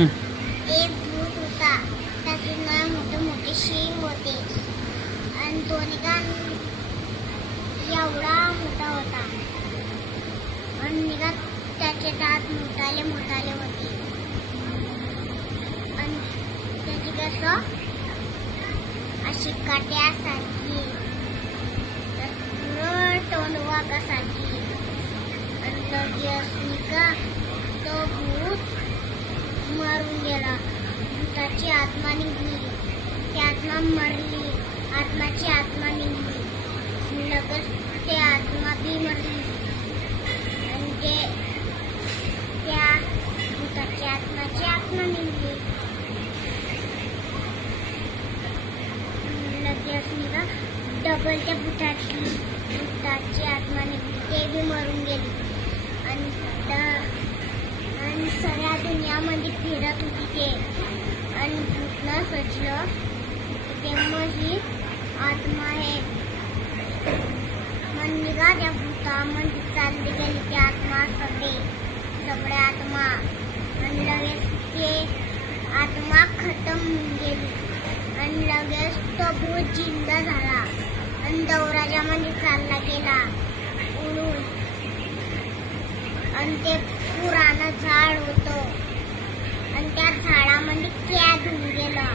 एक भूत होता, त्याचे ना मोठे मोठे शिंग होते आणि तो निघा एवढा मोठा होता आणि निघा त्याचे दात मोठाले मोठाले होते आणि त्याची कसं अशी काट्यासारखी पुरं तोंड वाघासारखी आणि लगेच निघा तो भूत मरून गेला. भूताची आत्मा निघली, ती आत्मा मरली, आत्माची आत्मा निघली, लगेच ते आत्मा बी मरली आणि त्या भूताची आत्माची आत्मा निघली. लगेच निघा डबल त्या भूताची आत्मा निघली, ते बी मरून गेली आणि सगळ्या दुनियामध्ये फिरत होती ते आणि भूतनं सजलं तेव्हा ही आत्मा आहे. मग निघा त्या भूतामध्ये चालली गेली ती आत्मा सगळ्या आत्मा आणि लगेच ते आत्मा खतम होऊन गेली आणि लगेच तो भूत जिंदा झाला आणि दौराजामध्ये चालला गेला उडून आणि ते पुराणं झाड होतं आणि त्या झाडामध्ये कैद होऊन गेला.